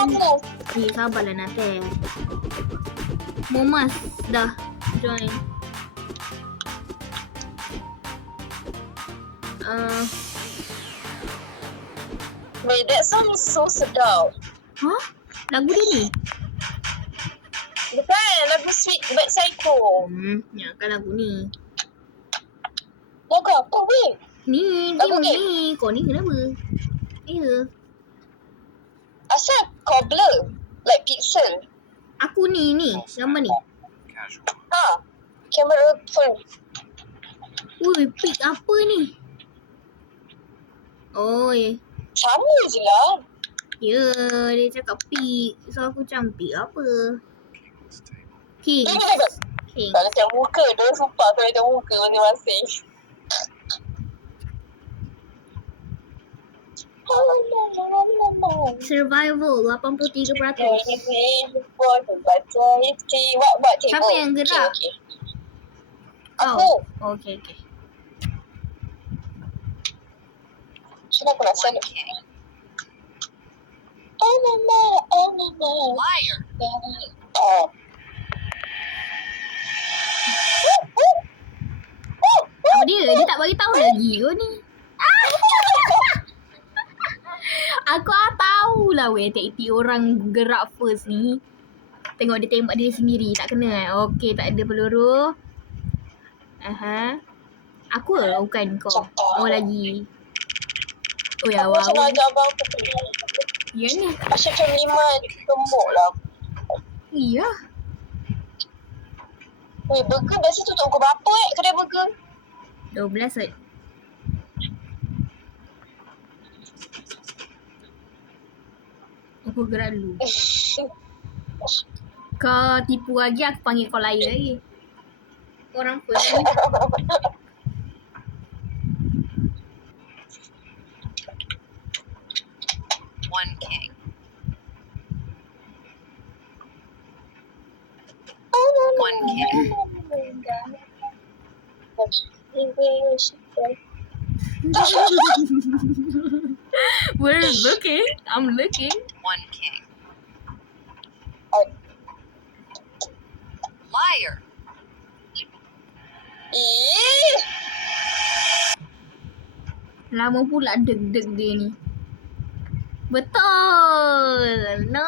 Sabarlah Natal. Momas dah join. Wait, that song is so sedap. Hah? Lagu dia ni? Bukan, lagu Sweet But Psycho. Kan lagu ni. Lagu apa, weh? Ni, Lagu dia game. ni. Kau ni kenapa? Ya. Asal kau blur? Like pixel. Aku ni. Gambar ni. Ha, kamera full. Ui, pic apa ni? Oi. Sama je lah. Ya, dia cakap pic. So aku macam pic apa? King. Tak ada tengok muka. Dia sumpah tak ada tengok muka masing-masing. Survival 83%. Siapa yang gerak? Aku. Oh, okay. Macam aku nak send. Liar. Oh. Apa dia? Dia tak bagi tahu lagi kau ni. Aku tahulah weh taktik orang gerak first ni. Tengok dia tembak diri sendiri. Tak kena. Okey, tak ada peluru. Aha. Aku ke? Bukan kau. Oh lagi. Oh ya, Aku macam wow. nak ajak abang aku pergi. Ya ni. Macam 5 gembok lah. Iya. Weh, burger biasa tutup pukul berapa kedai burger? 12 kot. Aku gerak dulu. Kau tipu lagi, aku panggil kau lain lagi. Orang first ni. One king. One king. We're looking. I'm looking. One king. Liar. Ih, Lama pula deg-deg dia ni. Betul. No.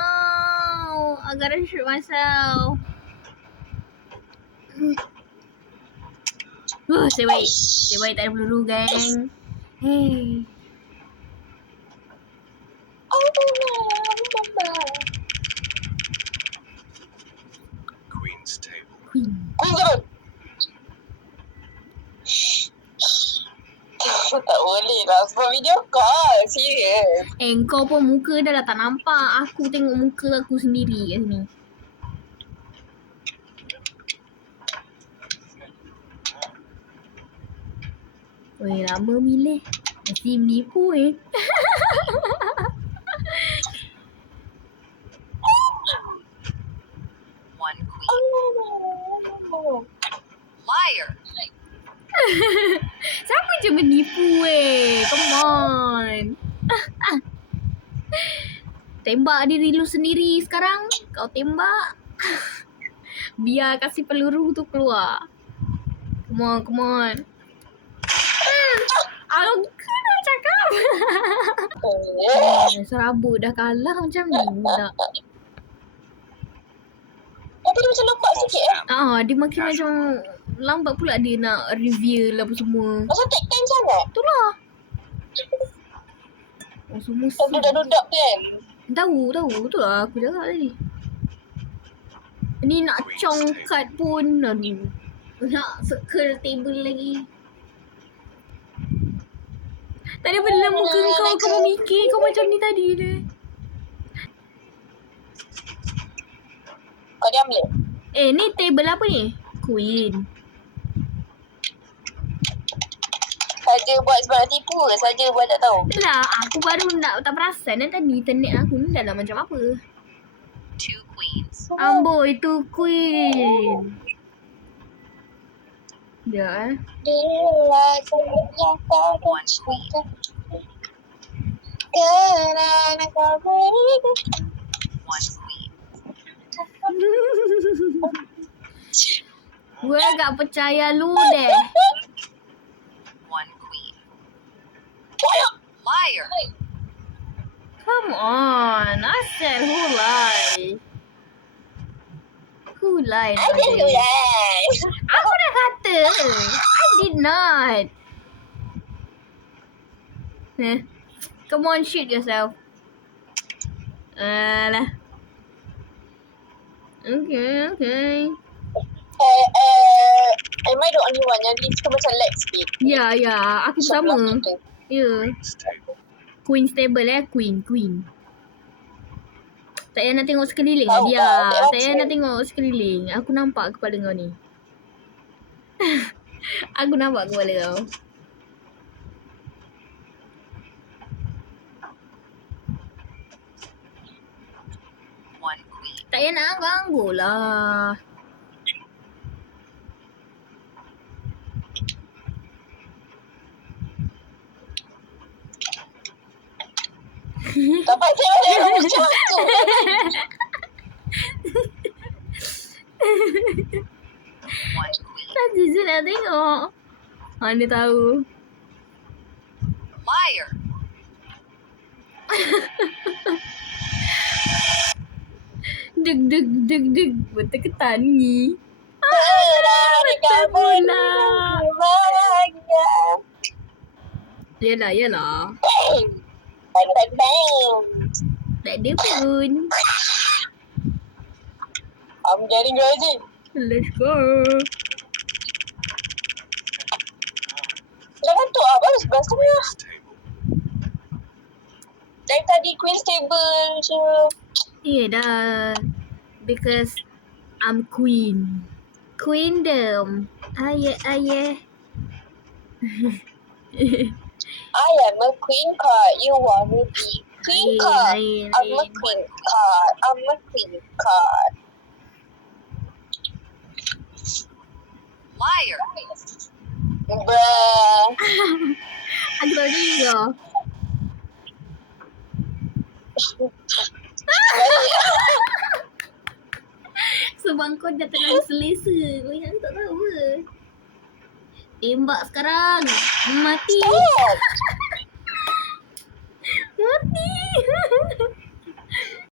I gotta shoot myself. Saya baik tak ada peluru, gang. Hey. Queen's table. Queen. tak boleh lah sebab video call. Serius. Kau pun muka dah tak nampak. Aku tengok muka aku sendiri kat sini. Weh, lama milih. Mesti menipu One queen. Liar. Siapa je menipu Come on. Tembak diri lu sendiri sekarang. Kau tembak. Biar kasih peluru tu keluar. Come on. Aku nak cakap. Serabut dah kalah macam ni budak. Tapi dia macam lembat sikit Dia makin macam lambat pula dia nak reveal apa semua. Macam take time sangat. Itulah. Oh, semua Dudak-dudak tu kan. Tahu tu lah aku cakap tadi. Ni nak congkat pun aduh. Nak circle table lagi. Tak ada benda muka kau memikir kau macam ni tadi dia. Kau dia ambil. Ni table apa ni? Queen. Saja buat sebab nak tipu ke? Saja buat tak tahu. Itulah aku baru nak tak perasan tadi internet aku ni dalam macam apa. Two queens. Ambo itu queen. Ya One queen. Kerana kau berikan One queen. Gue gak percaya lu deh. One queen. Why? Liar. Come on. I said who lie? Who lied? I didn't do Fadil? that. Aku dah kata. I did not. Come on, shoot yourself. Alah. Okay. Am I the only one yang lift tu macam lag sikit? Ya, aku sama. Kita. Ya. Queen stable Queen. Tak payah nak tengok sekeliling Tahu dia. lah, dia Tak payah rasa. nak tengok sekeliling. Aku nampak kepala kau ni. Aku nampak kepala kau. One queen. Tak payah nak ganggu lah. Dapat tengok dia macam tu. One queen. Tak jujur nak tengok. Mana tahu. Liar. Deg. Berteketan ni. Betul pula. Bahagia. Yelah. Bang. Tak ada pun. I'm getting ready. Let's go. Jangan tu baru sebelah sana. Dari tadi Queen's Table je. Ya dah. Because I'm queen. Queendom. Ayah. I am a queen card. You want me be queen card? I'm a queen card. Liar. Bruh. Aku tahu juga. Sebab kau dah terlalu selesa. Kau yang tak tahu ke? Tembak sekarang. Mati. Stop. Mati.